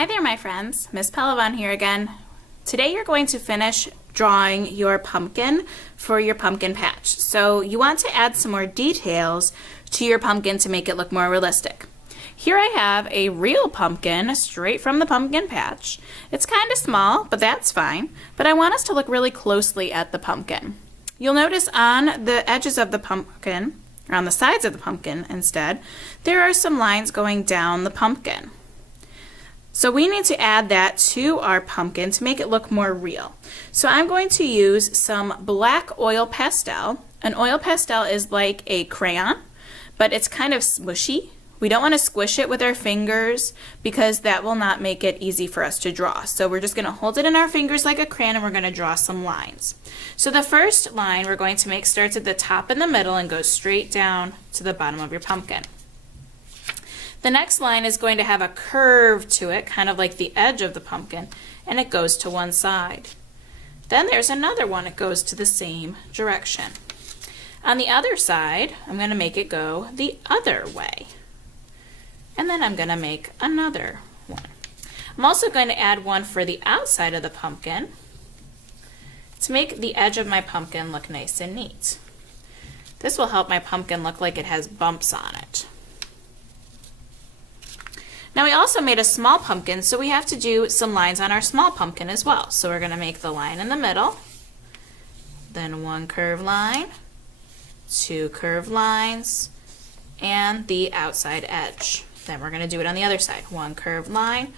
Hi there, my friends. Miss Pelavon here again. Today you're going to finish drawing your pumpkin for your pumpkin patch. So you want to add some more details to your pumpkin to make it look more realistic. Here I have a real pumpkin straight from the pumpkin patch. It's kind of small, but that's fine. But I want us to look really closely at the pumpkin. You'll notice on the edges of the pumpkin, or on the sides of the pumpkin instead, there are some lines going down the pumpkin. So we need to add that to our pumpkin to make it look more real. So I'm going to use some black oil pastel. An oil pastel is like a crayon, but it's kind of smushy. We don't want to squish it with our fingers because that will not make it easy for us to draw. So we're just going to hold it in our fingers like a crayon and we're going to draw some lines. So the first line we're going to make starts at the top and the middle and goes straight down to the bottom of your pumpkin. The next line is going to have a curve to it, kind of like the edge of the pumpkin, and it goes to one side. Then there's another one, it goes to the same direction. On the other side, I'm going to make it go the other way. And then I'm going to make another one. I'm also going to add one for the outside of the pumpkin to make the edge of my pumpkin look nice and neat. This will help my pumpkin look like it has bumps on it. Now we also made a small pumpkin, so we have to do some lines on our small pumpkin as well. So we're going to make the line in the middle, then one curved line, two curved lines, and the outside edge. Then we're going to do it on the other side. One curved line.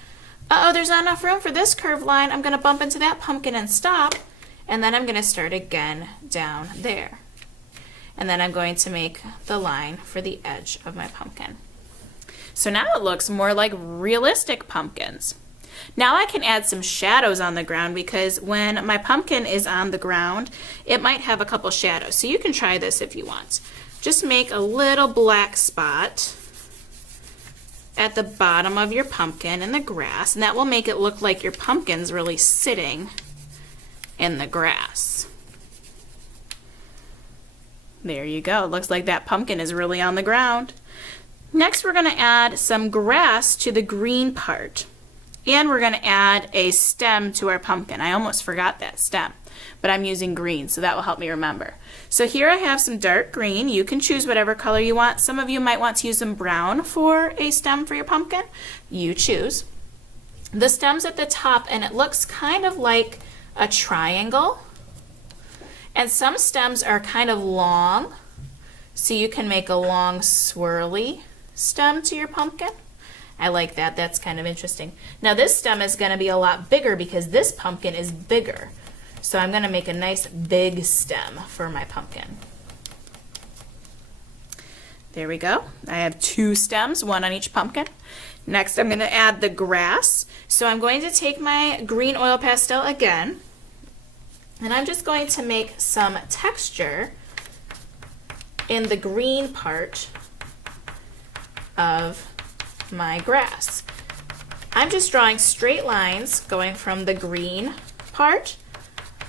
Uh-oh, there's not enough room for this curved line. I'm going to bump into that pumpkin and stop, and then I'm going to start again down there. And then I'm going to make the line for the edge of my pumpkin. So now it looks more like realistic pumpkins. Now I can add some shadows on the ground because when my pumpkin is on the ground, it might have a couple shadows. So you can try this if you want. Just make a little black spot at the bottom of your pumpkin in the grass, and that will make it look like your pumpkin's really sitting in the grass. There you go. It looks like that pumpkin is really on the ground. Next, we're going to add some grass to the green part, and we're going to add a stem to our pumpkin. I almost forgot that stem, but I'm using green, so that will help me remember. So here I have some dark green. You can choose whatever color you want. Some of you might want to use some brown for a stem for your pumpkin. You choose. The stem's at the top, and it looks kind of like a triangle, and some stems are kind of long, so you can make a long swirly stem to your pumpkin. I like that. That's kind of interesting. Now this stem is going to be a lot bigger because this pumpkin is bigger. So I'm going to make a nice big stem for my pumpkin. There we go. I have two stems, one on each pumpkin. Next I'm going to add the grass. So I'm going to take my green oil pastel again, and I'm just going to make some texture in the green part of my grass. I'm just drawing straight lines going from the green part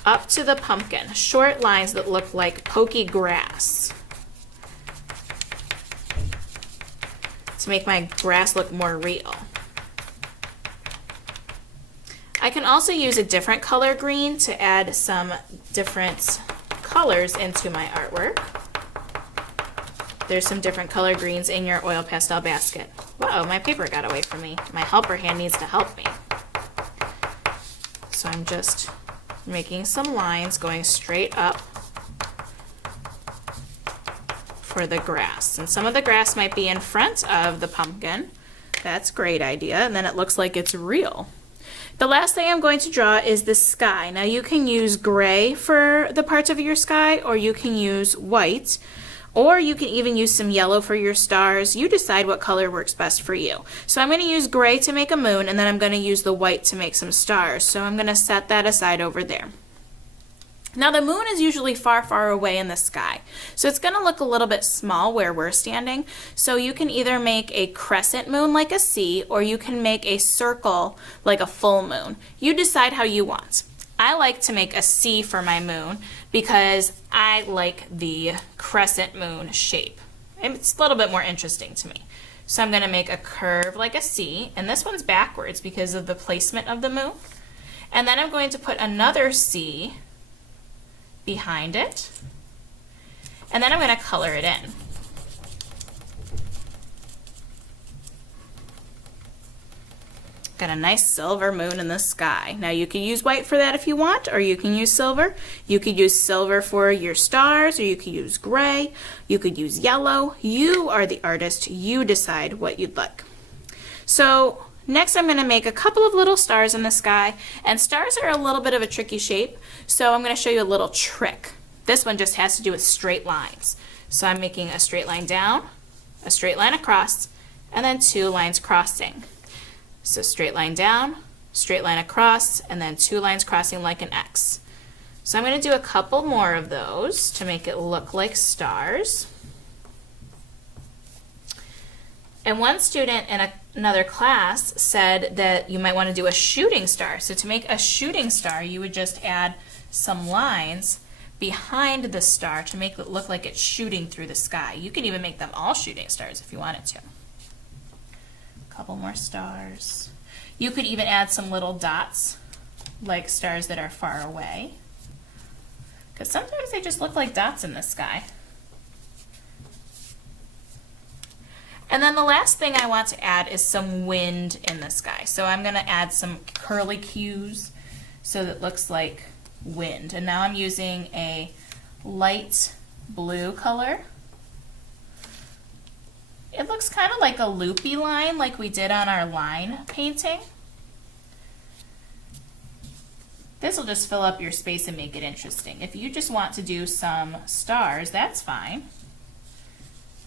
up to the pumpkin, short lines that look like pokey grass to make my grass look more real. I can also use a different color green to add some different colors into my artwork. There's some different color greens in your oil pastel basket. Whoa, my paper got away from me. My helper hand needs to help me. So I'm just making some lines going straight up for the grass. And some of the grass might be in front of the pumpkin. That's a great idea. And then it looks like it's real. The last thing I'm going to draw is the sky. Now you can use gray for the parts of your sky, or you can use white. Or you can even use some yellow for your stars. You decide what color works best for you. So I'm going to use gray to make a moon, and then I'm going to use the white to make some stars. So I'm going to set that aside over there. Now the moon is usually far, far away in the sky. So it's going to look a little bit small where we're standing. So you can either make a crescent moon like a C, or you can make a circle like a full moon. You decide how you want. I like to make a C for my moon because I like the crescent moon shape. It's a little bit more interesting to me. So I'm going to make a curve like a C, and this one's backwards because of the placement of the moon. And then I'm going to put another C behind it, and then I'm going to color it in. Got a nice silver moon in the sky. Now you can use white for that if you want, or you can use silver. You could use silver for your stars, or you could use gray. You could use yellow. You are the artist. You decide what you'd like. So next I'm going to make a couple of little stars in the sky, and stars are a little bit of a tricky shape, so I'm going to show you a little trick. This one just has to do with straight lines. So I'm making a straight line down, a straight line across, and then two lines crossing. So straight line down, straight line across, and then two lines crossing like an X. So I'm going to do a couple more of those to make it look like stars. And one student in another class said that you might want to do a shooting star. So to make a shooting star, you would just add some lines behind the star to make it look like it's shooting through the sky. You can even make them all shooting stars if you wanted to. Couple more stars. You could even add some little dots, like stars that are far away, because sometimes they just look like dots in the sky. And then the last thing I want to add is some wind in the sky. So I'm going to add some curly cues so that it looks like wind. And now I'm using a light blue color. It looks kind of like a loopy line like we did on our line painting. This will just fill up your space and make it interesting. If you just want to do some stars, that's fine.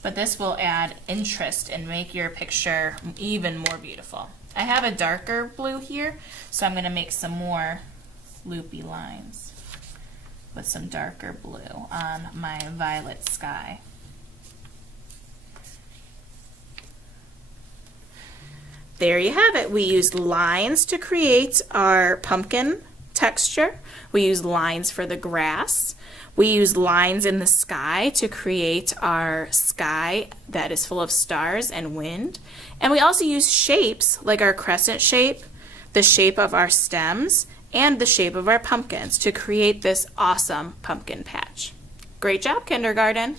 But this will add interest and make your picture even more beautiful. I have a darker blue here, so I'm going to make some more loopy lines with some darker blue on my violet sky. There you have it. We used lines to create our pumpkin texture. We used lines for the grass. We used lines in the sky to create our sky that is full of stars and wind. And we also used shapes like our crescent shape, the shape of our stems, and the shape of our pumpkins to create this awesome pumpkin patch. Great job, kindergarten!